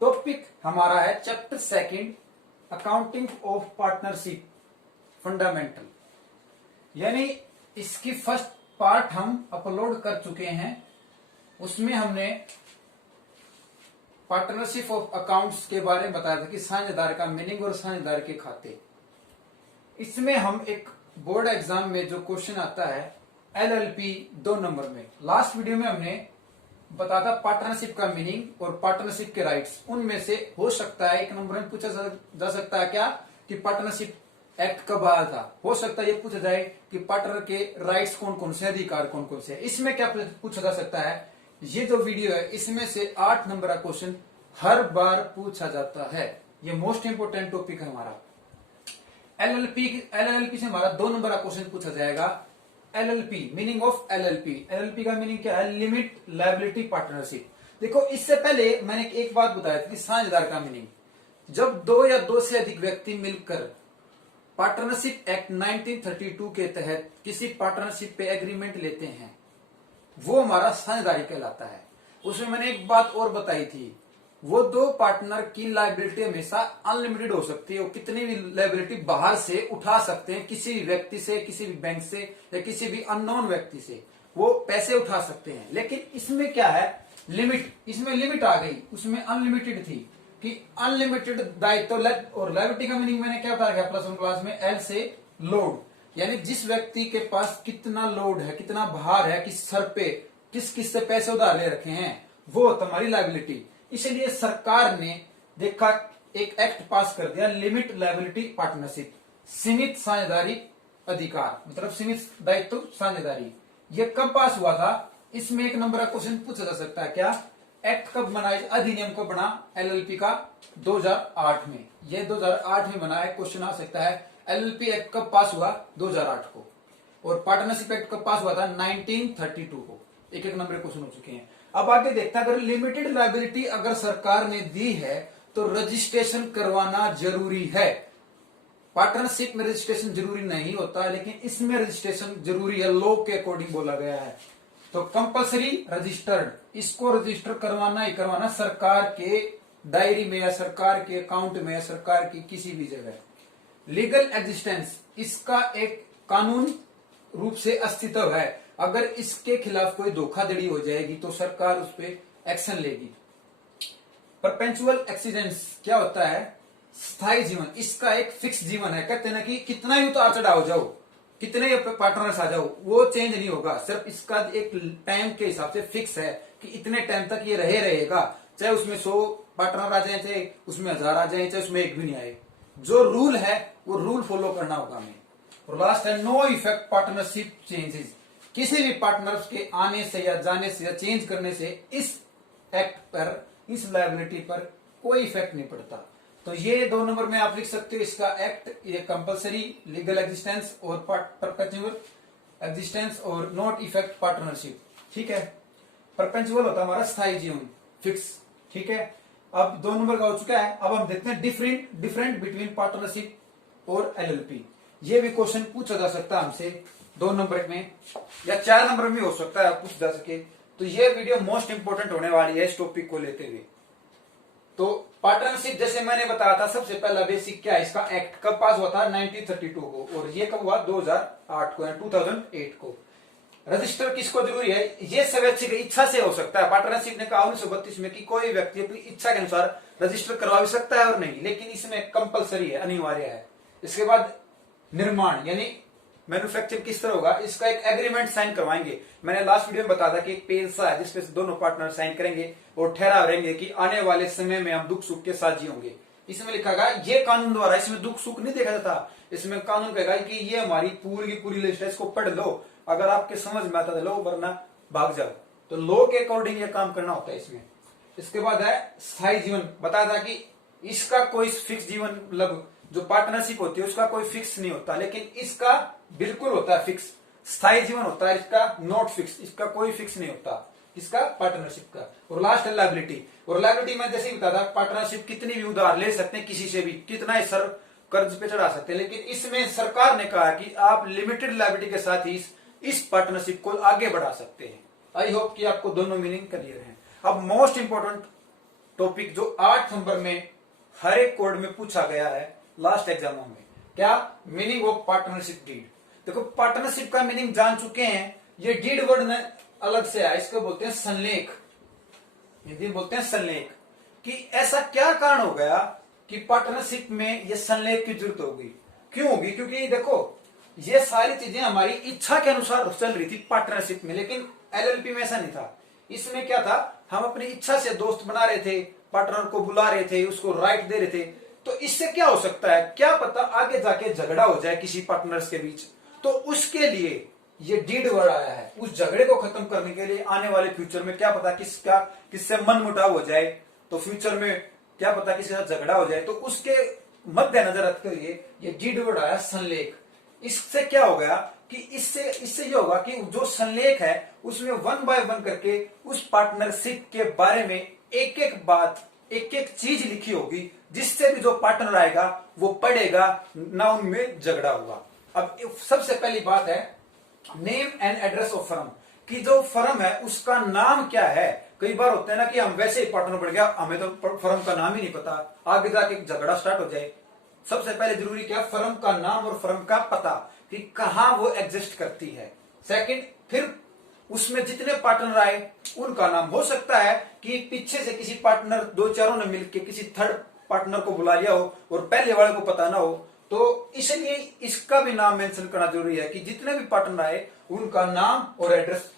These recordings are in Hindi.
टॉपिक हमारा है chapter second, accounting of partnership fundamental. यानी इसकी फर्स्ट पार्ट हम अपलोड कर चुके हैं। उसमें हमने पार्टनरशिप ऑफ अकाउंट्स के बारे में बताया था कि साझेदार का मीनिंग और साझेदार के खाते। इसमें हम एक बोर्ड एग्जाम में जो क्वेश्चन आता है एलएलपी 2 नंबर में, लास्ट वीडियो में हमने बताया था पार्टनरशिप का मीनिंग और पार्टनरशिप के राइट्स। उनमें से हो सकता है 1 नंबर में पूछा जा सकता है क्या कि पार्टनरशिप एक्ट कब आया था। हो सकता है ये पूछा जाए कि पार्टनर के राइट्स कौन कौन से, अधिकार कौन कौन से। इसमें क्या पूछा जा सकता है, ये जो वीडियो है इसमें से 8 नंबर का क्वेश्चन हर बार पूछा जाता है। ये मोस्ट इंपोर्टेंट टॉपिक है हमारा। एलएलपी से हमारा 2 नंबर का क्वेश्चन पूछा जाएगा। LLP, meaning of LLP. LLP का मीनिंग क्या है, लिमिट लायबिलिटी पार्टनरशिप। देखो इससे पहले मैंने एक बात बताई थी, साझेदार का मीनिंग। जब 2 या 2 से अधिक व्यक्ति मिलकर पार्टनरशिप एक्ट 1932 के तहत किसी पार्टनरशिप पे एग्रीमेंट लेते हैं, वो हमारा साझेदारी कहलाता है। उसमें मैंने एक बात और बताई थी, वो 2 पार्टनर की लायबिलिटी हमेशा अनलिमिटेड हो सकती है। वो कितनी भी लायबिलिटी बाहर से उठा सकते हैं, किसी भी व्यक्ति से, किसी भी बैंक से या किसी भी अननोन व्यक्ति से वो पैसे उठा सकते हैं। लेकिन इसमें क्या है, लिमिट। इसमें लिमिट आ गई, उसमें अनलिमिटेड थी कि अनलिमिटेड दायित्व। और लायबिलिटी का मीनिंग मैंने क्या बताया प्लस 1 क्लास में, एल से लोड, यानी जिस व्यक्ति के पास कितना लोड है, कितना भार है, किस सर पे किस किस से पैसे उधार ले रखे हैं, वो तुम्हारी लायबिलिटी। इसलिए सरकार ने देखा, एक एक्ट पास कर दिया, लिमिट लायबिलिटी पार्टनरशिप, सीमित साझेदारी अधिकार, मतलब सीमित दायित्व साझेदारी। ये कब पास हुआ था, इसमें 1 नंबर का क्वेश्चन पूछा जा सकता है क्या, एक्ट कब बना, अधिनियम कब बना एलएलपी का, 2008 में। ये 2008 में बना है। क्वेश्चन आ सकता है एलएलपी एक्ट कब पास हुआ, 2008 को। और पार्टनरशिप एक्ट कब पास हुआ था, 1932 को। एक नंबर क्वेश्चन हो चुके हैं। अब आगे देखते हैं, अगर लिमिटेड लायबिलिटी अगर सरकार ने दी है तो रजिस्ट्रेशन करवाना जरूरी है। पार्टनरशिप में रजिस्ट्रेशन जरूरी नहीं होता, लेकिन इसमें रजिस्ट्रेशन जरूरी है, लॉ के अकॉर्डिंग बोला गया है। तो कंपल्सरी रजिस्टर्ड, इसको रजिस्टर करवाना ही करवाना, सरकार के डायरी में या सरकार के अकाउंट में या सरकार की किसी भी जगह। लीगल एग्जिस्टेंस, इसका एक कानून रूप से अस्तित्व है। अगर इसके खिलाफ कोई धोखाधड़ी हो जाएगी तो सरकार उस पर एक्शन लेगी। परपेचुअल एक्सीडेंट्स क्या होता है, स्थायी जीवन। इसका एक फिक्स जीवन है। कहते हैं ना कि कितना ही उतार चढ़ाव हो जाओ, कितने पार्टनर्स आ जाओ, वो चेंज नहीं होगा। सिर्फ इसका एक टाइम के हिसाब से फिक्स है कि इतने टाइम तक ये रहेगा। चाहे उसमें 100 पार्टनर आ जाए, चाहे उसमें 1000 आ जाए, चाहे उसमें 1 भी नहीं आए। जो रूल है वो रूल फॉलो करना होगा हमें। और लास्ट है नो इफेक्ट पार्टनरशिप चेंजेस। किसी भी पार्टनर्स के आने से या जाने से या चेंज करने से इस एक्ट पर, इस लायबिलिटी पर कोई इफेक्ट नहीं पड़ता। तो ये 2 नंबर में आप लिख सकते हो इसका एक्ट, ये कंपलसरी लीगल एग्जिस्टेंस और परपेचुअल एग्जिस्टेंस और नॉट इफेक्ट पार्टनरशिप। ठीक है, परपेचुअल होता है हमारा स्थायी जीवन, फिक्स। ठीक है, अब 2 नंबर का हो चुका है। अब हम देखते हैं डिफरेंट बिटवीन पार्टनरशिप और एलएलपी। ये भी क्वेश्चन पूछा जा सकता है हमसे 2 नंबर में या 4 नंबर में हो सकता है, पूछ जा सके। तो ये वीडियो मोस्ट इंपोर्टेंट होने वाली है इस टॉपिक को लेते हुए। तो पार्टनरशिप जैसे मैंने बताया था, सबसे पहला बेसिक क्या है, इसका एक्ट कब पास हुआ था, 1932 को। और ये कब हुआ, 2008 को या 2008 को। रजिस्टर किसको जरूरी है, ये स्वैच्छिक इच्छा से हो सकता है। पार्टनरशिप ने कहा 1932 में कि कोई व्यक्ति अपनी इच्छा के अनुसार रजिस्टर करवा भी सकता है और नहीं, लेकिन इसमें कंपलसरी है, अनिवार्य है। इसके बाद निर्माण यानी मैन्युफैक्चर किस तरह होगा, इसका एक एग्रीमेंट साइन करवाएंगे। मैंने लास्ट वीडियो में बताया था कि एक पेज सा है जिसपे दोनों पार्टनर साइन करेंगे और ठहराव रहेंगे कि आने वाले समय में हम दुख सुख के साझी होंगे। इसमें लिखा गया ये कानून द्वारा, इसमें दुख सुख नहीं देखा जाता, इसमें कानून कहेगा कि ये हमारी पूरी की पूरी लिस्ट है, इसको पढ़ लो, अगर आपके समझ में आता है लो, वरना भाग जाओ। तो लॉ के अकॉर्डिंग ये काम करना होता है इसमें। इसके बाद है स्थायी जीवन। बताया था कि इसका कोई फिक्स जीवन, मतलब जो पार्टनरशिप होती है उसका कोई फिक्स नहीं होता, लेकिन इसका बिल्कुल होता है फिक्स। स्थायी जीवन होता है इसका नॉट फिक्स, इसका कोई फिक्स नहीं होता इसका पार्टनरशिप का। और लास्ट है लायबिलिटी। और लायबिलिटी में जैसे ही बताया था, पार्टनरशिप कितनी भी उधार ले सकते हैं किसी से भी, कितना ही सर कर्ज पे चढ़ा सकते हैं, लेकिन इसमें सरकार ने कहा कि आप लिमिटेड लायबिलिटी के साथ ही इस पार्टनरशिप को आगे बढ़ा सकते हैं। आई होप कि आपको दोनों मीनिंग क्लियर है। अब मोस्ट इंपोर्टेंट टॉपिक जो 8 नंबर में हर एक कोड में पूछा गया है लास्ट एग्जामों में। क्या? Meaning of partnership deed. देखो पार्टनरशिप का मीनिंग जान चुके हैं। ये डीड वर्ड में अलग से आया, इसको बोलते हैं संलेख, हिंदी में बोलते हैं संलेख। कि ऐसा क्या कारण हो गया कि पार्टनरशिप में ये संलेख की जरूरत होगी? क्यों होगी? क्योंकि देखो ये सारी चीजें हमारी इच्छा के अनुसार चल रही थी पार्टनरशिप में, लेकिन एलएलपी में ऐसा नहीं था। इसमें क्या था, हम अपनी इच्छा से दोस्त बना रहे थे, पार्टनर को बुला रहे थे, उसको राइट दे रहे थे। तो इससे क्या हो सकता है, क्या पता आगे जाके झगड़ा हो जाए किसी पार्टनर्स के बीच, तो उसके लिए ये डीड वर्ड आया है। उस झगड़े को खत्म करने के लिए आने वाले फ्यूचर में क्या पता किससे मनमुटाव हो जाए, तो फ्यूचर में क्या पता किसी के साथ झगड़ा हो जाए, तो उसके मद्देनजर रखते हुए ये डीड वर्ड आया संलेख। इससे क्या हो गया कि इससे ये होगा कि जो संलेख है उसमें 1 बाय 1 करके उस पार्टनरशिप के बारे में एक एक बात, एक एक चीज लिखी होगी, जिससे भी जो पार्टनर आएगा वो पढ़ेगा ना, उनमें झगड़ा हुआ। अब सबसे पहली बात है name and address of firm, कि जो फर्म है उसका नाम क्या है। कई बार होता है ना कि हम वैसे ही पार्टनर बढ़ गया, हमें तो फर्म का नाम ही नहीं पता, आगे जाके झगड़ा स्टार्ट हो जाए। सबसे पहले जरूरी क्या, फर्म का नाम और फर्म का पता कि कहां वो एग्जिस्ट करती है। सेकंड, फिर उसमें जितने पार्टनर आए उनका नाम। हो सकता है कि पीछे से किसी पार्टनर दो चारों ने मिलकर किसी थर्ड पार्टनर को बुला लिया हो और पहले वाले को पता ना हो, तो इसलिए इसका भी नाम मेंशन करना जरूरी है कि जितने भी पार्टनर आए उनका नाम और एड्रेस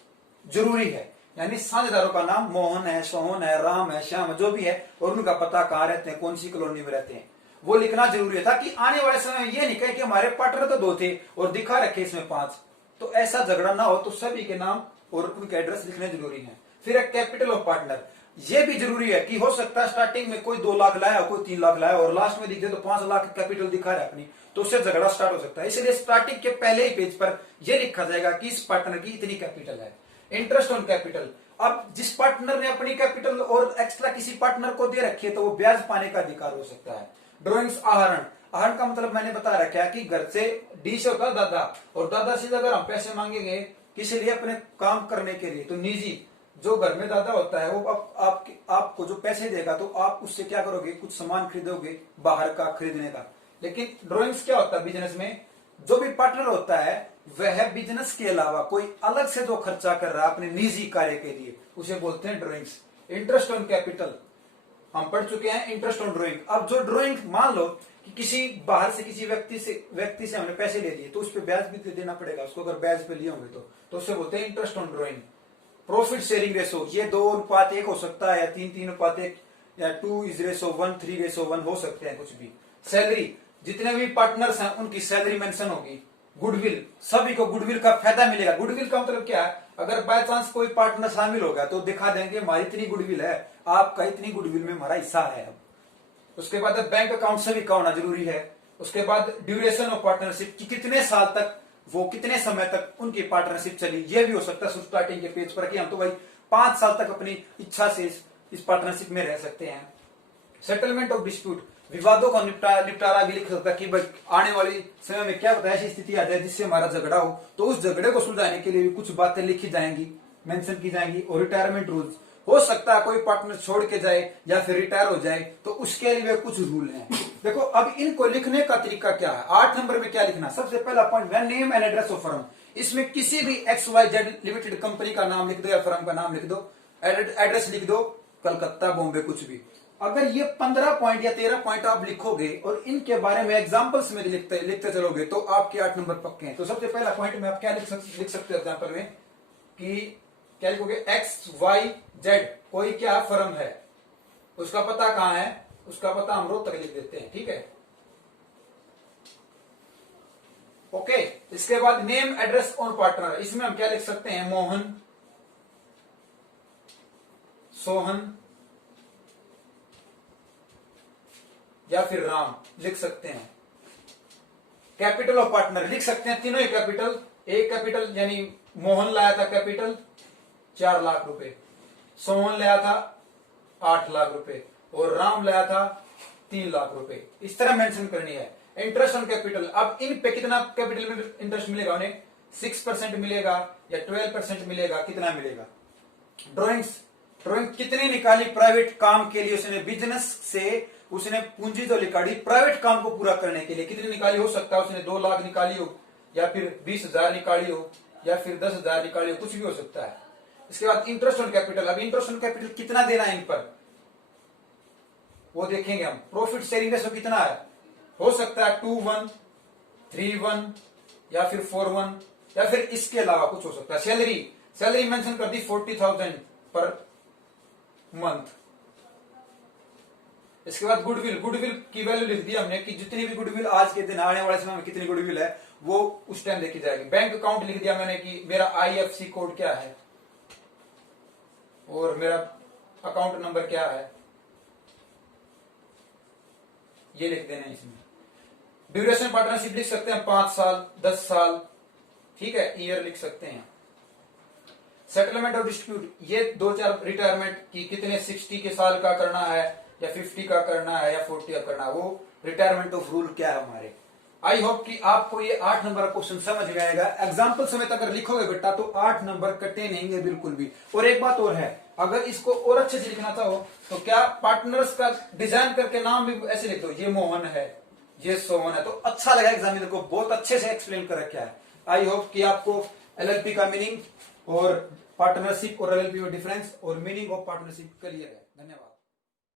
जरूरी है। यानी साझेदारों का नाम मोहन है, सोहन है, राम है, श्याम है, जो भी है, और उनका पता कहां रहते हैं, कौन सी कॉलोनी में रहते हैं, वो लिखना जरूरी है, ताकि आने वाले समय में ये नहीं कहे कि हमारे पार्टनर तो 2 थे और दिखा रखे इसमें 5। तो ऐसा झगड़ा ना हो, तो सभी के नाम और उनके एड्रेस लिखने जरूरी है। फिर एक कैपिटल ऑफ पार्टनर, ये भी जरूरी है कि हो सकता है स्टार्टिंग में कोई 2 लाख लाया, कोई 3 लाख लाया और लास्ट में दिखे तो 5 लाख कैपिटल दिखा रहा है अपनी, तो उससे झगड़ा स्टार्ट हो सकता है। इसलिए स्टार्टिंग के पहले ही पेज पर यह लिखा जाएगा कि इस पार्टनर की इतनी कैपिटल है। इंटरेस्ट ऑन कैपिटल, अब जिस पार्टनर ने अपनी कैपिटल और एक्स्ट्रा किसी पार्टनर को दे रखी है तो वो ब्याज पाने का अधिकार हो सकता है। ड्रॉइंग्स आहरण, आहरण का मतलब मैंने बता रखा है कि घर से डी से होता है दादा, और दादा से अगर हम पैसे मांगेंगे किसी लिए अपने काम करने के लिए, तो निजी जो घर में दादा होता है वो आपको जो पैसे देगा तो आप उससे क्या करोगे, कुछ सामान खरीदोगे बाहर का खरीदने का। लेकिन ड्रॉइंग्स क्या होता है बिजनेस में, जो भी पार्टनर होता है वह बिजनेस के अलावा कोई अलग से जो खर्चा कर रहा है अपने निजी कार्य के लिए, उसे बोलते हैं ड्रॉइंग्स। इंटरेस्ट ऑन कैपिटल हम पढ़ चुके हैं, इंटरेस्ट ऑन ड्रॉइंग। अब जो ड्रॉइंग मान लो कि किसी बाहर से किसी व्यक्ति से हमने पैसे ले लिए, तो उस पर ब्याज भी तो देना पड़ेगा उसको, अगर ब्याज पे लिए होंगे तो उससे बोलते हैं interest on drawing. Profit sharing ratio, ये 2:1 हो सकता है या 3:3 या 2:1, 3:1 हो सकते हैं कुछ भी। सैलरी, जितने भी पार्टनर्स हैं उनकी सैलरी मेंशन होगी। गुडविल, सभी को गुडविल का फायदा मिलेगा। गुडविल का मतलब क्या है, अगर बाय चांस कोई पार्टनर शामिल हो गया तो दिखा देंगे हमारी इतनी गुडविल है, आपका इतनी गुडविल में हमारा हिस्सा है। अब उसके बाद बैंक अकाउंट सभी का होना जरूरी है। उसके बाद ड्यूरेशन ऑफ पार्टनरशिप, कि कितने साल तक, वो कितने समय तक उनकी पार्टनरशिप चली, ये भी हो सकता है स्टार्टिंग के पेज पर कि हम तो भाई 5 साल तक अपनी इच्छा से इस पार्टनरशिप में रह सकते हैं। सेटलमेंट ऑफ डिस्प्यूट, विवादों का निपटारा भी लिख सकता है कि भाई आने वाली समय में क्या पता ऐसी स्थिति आ जाए जिससे हमारा झगड़ा हो, तो उस झगड़े को सुलझाने के लिए भी कुछ बातें लिखी जाएंगी, मेंशन की जाएंगी। और रिटायरमेंट रूल्स, हो सकता है कोई पार्टनर छोड़ के जाए या फिर रिटायर हो जाए, तो उसके लिए कुछ रूल हैं। देखो अब इनको लिखने का तरीका क्या है, 8 नंबर में क्या लिखना। सबसे पहला point, name and address of firm. इसमें किसी भी XYZ लिमिटेड कंपनी का नाम लिख दो या फर्म का नाम लिख दो, एड्रेस लिख दो, कलकत्ता, बॉम्बे, कुछ भी। अगर ये 15 पॉइंट या 13 पॉइंट आप लिखोगे और इनके बारे में एग्जांपल्स में लिखते चलोगे तो आपके 8 नंबर पक्के हैं। तो सबसे पहला पॉइंट में आप क्या लिख सकते हो एग्जांपल में, कि क्या लिखोगे, XYZ कोई क्या फर्म है, उसका पता कहां है, उसका पता हम रोहतक लिख देते हैं, ठीक है, ओके। इसके बाद नेम एड्रेस ऑन पार्टनर, इसमें हम क्या लिख सकते हैं, मोहन, सोहन या फिर राम लिख सकते हैं। कैपिटल ऑफ पार्टनर लिख सकते हैं, तीनों ही कैपिटल। एक कैपिटल यानी मोहन लाया था कैपिटल 4 लाख रुपए, सोहन लाया था 8 लाख रुपए और राम लाया था 3 लाख रुपए। इस तरह मेंशन करनी है। इंटरेस्ट ऑन कैपिटल, अब इन पे कितना कैपिटल में इंटरेस्ट मिलेगा, उन्हें 6% मिलेगा या 12% मिलेगा, कितना मिलेगा। ड्रॉइंग्स, ड्रॉइंग कितनी निकाली प्राइवेट काम के लिए, उसने बिजनेस से उसने पूंजी तो निकाली प्राइवेट काम को पूरा करने के लिए, कितनी निकाली? हो सकता है उसने 2 लाख निकाली हो, या फिर 20,000 निकाली हो, या फिर 10,000 निकाली हो, कुछ भी हो सकता है। इसके बाद इंटरेस्ट ऑन कैपिटल, अब इंटरेस्ट ऑन कैपिटल कितना देना है इन पर वो देखेंगे हम। प्रॉफिट शेयरिंग रेशो कितना है, हो सकता है 2:1, 3:1 या फिर 4:1 या फिर इसके अलावा कुछ हो सकता है। सैलरी मेंशन कर दी 40,000 पर मंथ। इसके बाद गुडविल की वैल्यू लिख दी हमने कि जितनी भी गुडविल आज के दिन आने वाले समय में कितनी गुडविल है वो उस टाइम देखी जाएगी। बैंक अकाउंट लिख दिया मैंने कि मेरा IFSC कोड क्या है और मेरा अकाउंट नंबर क्या है, ये लिख देना इसमें। ड्यूरेशन पार्टनरशिप लिख सकते हैं 5 साल, 10 साल, ठीक है, ईयर लिख सकते हैं। सेटलमेंट और डिस्प्यूट, ये 2-4 रिटायरमेंट की कितने 60 के साल का करना है या 50 का करना है या 40 का करना है, वो रिटायरमेंट ऑफ रूल क्या है हमारे। आई होप कि आपको ये 8 नंबर का क्वेश्चन समझ में आएगा। एग्जाम्पल समेत अगर लिखोगे बेटा तो 8 नंबर कटे नहीं बिल्कुल भी। और एक बात और है, अगर इसको और अच्छे से लिखना चाहो तो क्या पार्टनर्स का डिजाइन करके नाम भी ऐसे लिख दो, ये मोहन है, ये सोहन है, तो अच्छा लगा एग्जामिनर को, बहुत अच्छे से एक्सप्लेन कर रखा है। आई होप कि आपको LLP का मीनिंग और पार्टनरशिप और LLP में डिफरेंस और मीनिंग ऑफ पार्टनरशिप क्लियर है। धन्यवाद।